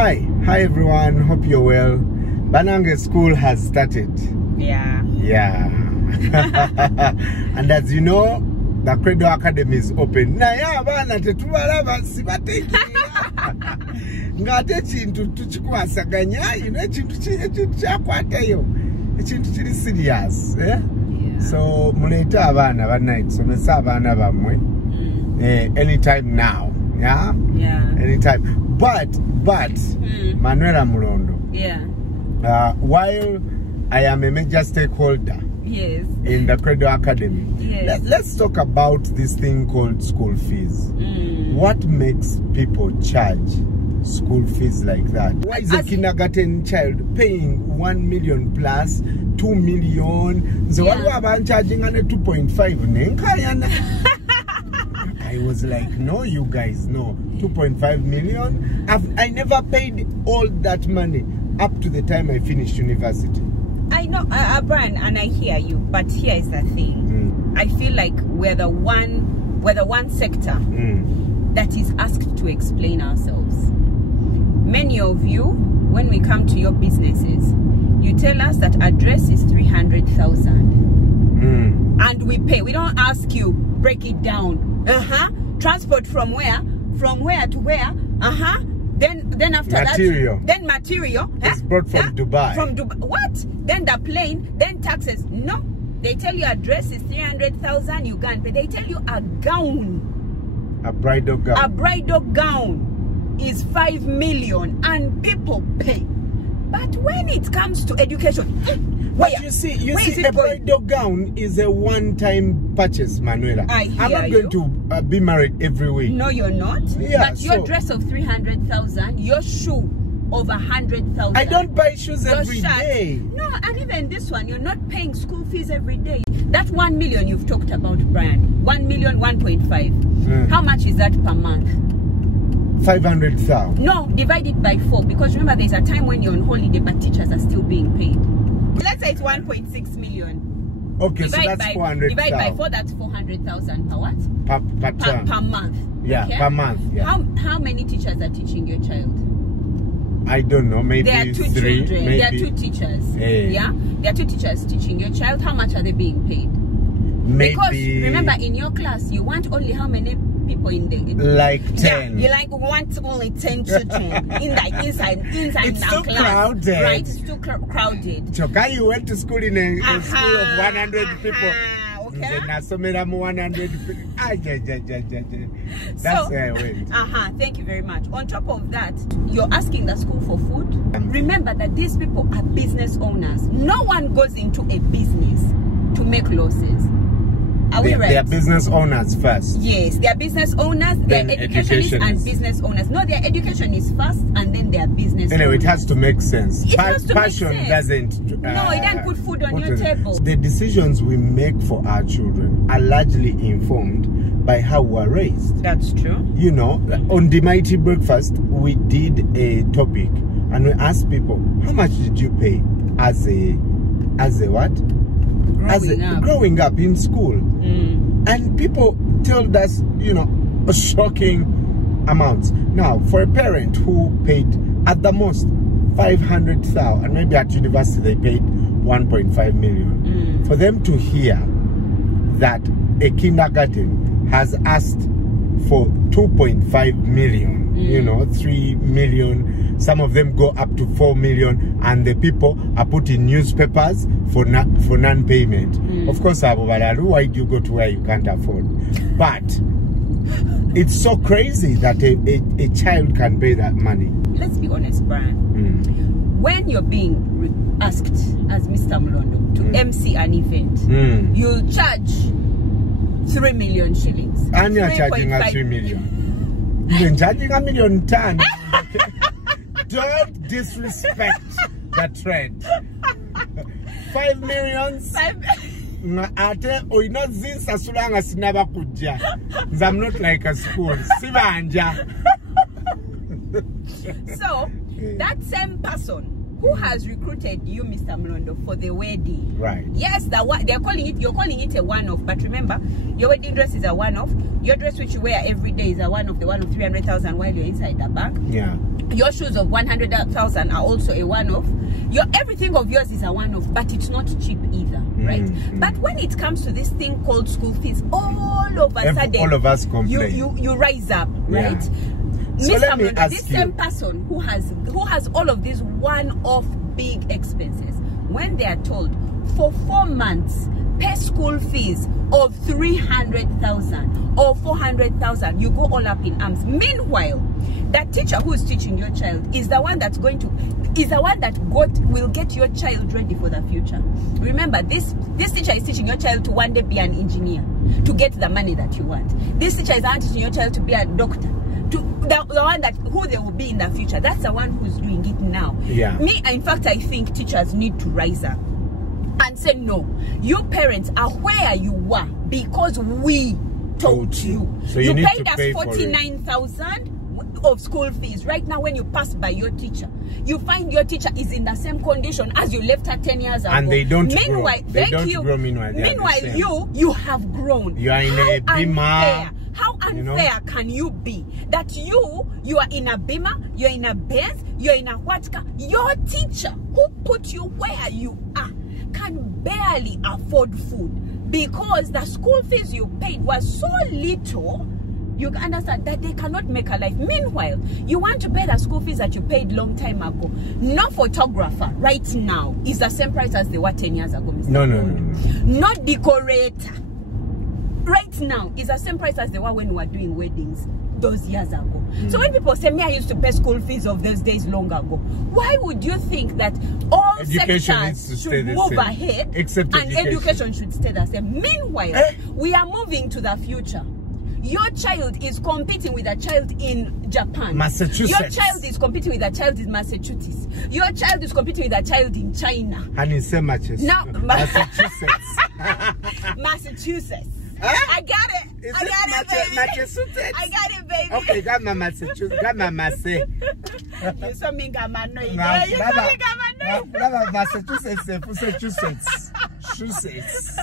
Hi everyone, hope you're well. Banange school has started. Yeah. And as you know, the CRADLE Academy is open. Na ya bana tetubalaba sibateki. Ngate chintu tuchikwasaganya, chintu chakwateyo. Chintu chiri serious, eh? So muleta abana banight, so mesa abana bamwe. Anytime now. Yeah? Anytime. But Manuela Mulondo. Yeah. While I am a major stakeholder in the CRADLE Academy, let's talk about this thing called school fees. What makes people charge school fees like that? Why is a kindergarten child paying 1 million plus 2 million? So what about charging on a 2.5? I was like, no, you guys, no. 2.5 million? I never paid all that money up to the time I finished university. I know, Brian, and I hear you, but here is the thing. I feel like we're the one sector that is asked to explain ourselves. Many of you, when we come to your businesses, you tell us that address is 300,000. And we pay. We don't ask you, break it down. Transport from where? From where to where? Then after material. Then material. It's brought from Dubai. From Dubai. What? Then the plane, then taxes. No. They tell you address is 300,000 Uganda. They tell you a gown. A bridal gown. A bridal gown is 5 million and people pay. But when it comes to education, but you see, a bridal gown is a one-time purchase, Manuela. I'm not going to be married every week. No, you're not. Yeah, but your dress of 300,000, your shoe of 100,000. I don't buy shoes every day. No, and even this one, you're not paying school fees every day. That 1 million you've talked about, Brian. 1 million, 1.5. How much is that per month? 500,000. No, divide it by 4, because remember there's a time when you're on holiday but teachers are still being paid. Let's say it's 1.6 million. Okay, so that's 400,000. Divide by 4, that's 400,000 per what? Per month. Yeah, okay? Per month. Yeah. How many teachers are teaching your child? I don't know, maybe there are 2 3, children. Maybe. There are 2 teachers. Yeah, there are 2 teachers teaching your child. How much are they being paid? Maybe. Because remember, in your class, you want only how many people in there? Like 10. Yeah, you want only 10 children inside it's our too class. Crowded. Right? It's too crowded. Choka, you went to school in a school of 100 people. Okay. That's where I went. Thank you very much. On top of that, you're asking the school for food. Remember that these people are business owners. No one goes into a business to make losses. Are we right? They are business owners first. Yes, they are business owners, they are educationists and business owners. No, their education is first and then they are business owners. It has to make sense. Passion doesn't. No, it doesn't put food on your table. The decisions we make for our children are largely informed by how we are raised. That's true. You know, on the Mighty Breakfast, we did a topic and we asked people, how much did you pay as a what? Growing up in school. And people told us, you know, shocking amounts. Now, for a parent who paid at the most 500,000, and maybe at university they paid 1.5 million, for them to hear that a kindergarten has asked for 2.5 million, you know, 3 million, some of them go up to 4 million, and the people are put in newspapers for non-payment. Of course, why do you go to where you can't afford? But it's so crazy that a child can pay that money. Let's be honest, Brian. When you're being asked as Mr. Mulondo to MC an event, you'll charge 3 million shillings. And you're charging us 3 million. You're charging $1.10 million. Don't disrespect the trend. 5 million. I'm not like a school. So that same person Who has recruited you, Mr. Mulondo, for the wedding? Right. Yes, they're calling it. You're calling it a one-off, but remember, your wedding dress is a one-off. Your dress which you wear every day is a one-off. The one of 300,000 while you're inside the bank. Yeah. Your shoes of 100,000 are also a one-off. Your everything of yours is a one-off, but it's not cheap either, right? But when it comes to this thing called school fees, all of a sudden, all of us complain. You rise up, right? So let me ask this same person who has all of these one-off big expenses, when they are told for 4 months pay school fees of 300,000 or 400,000, you go all up in arms. Meanwhile, that teacher who is teaching your child is the one that's will get your child ready for the future. Remember, this teacher is teaching your child to one day be an engineer, to get the money that you want. This teacher is not teaching your child to be a doctor, to the one who they will be in the future. That's the one who's doing it now. Yeah. In fact, I think teachers need to rise up and say, no, you parents are where you were because we taught you. So you paid us 49,000 of school fees. Right now, when you pass by your teacher, you find your teacher is in the same condition as you left her 10 years ago. And they don't grow. Meanwhile, you have grown. You are in a bima. How unfair can you be that you are in a bima, you're in a Benz, you're in a Watka? Your teacher who put you where you are can barely afford food because the school fees you paid was so little. You can understand that they cannot make a life. Meanwhile, you want to pay the school fees that you paid long time ago. No photographer right now is the same price as they were 10 years ago, Mr. No. No decorator right now is the same price as they were when we were doing weddings those years ago. So when people say, me, I used to pay school fees of those days long ago, why would you think that all sectors should move ahead and education should stay the same? Meanwhile, we are moving to the future. Your child is competing with a child in Japan. Massachusetts. Your child is competing with a child in Massachusetts. Your child is competing with a child in China. And in St. Massachusetts. Massachusetts. Huh? I got it. I got it, baby. Massachusetts? I got it, baby. Okay, got my Massachusetts. Got my Masse. You saw me Gamano. You saw me Gamano. Massachusetts. Massachusetts.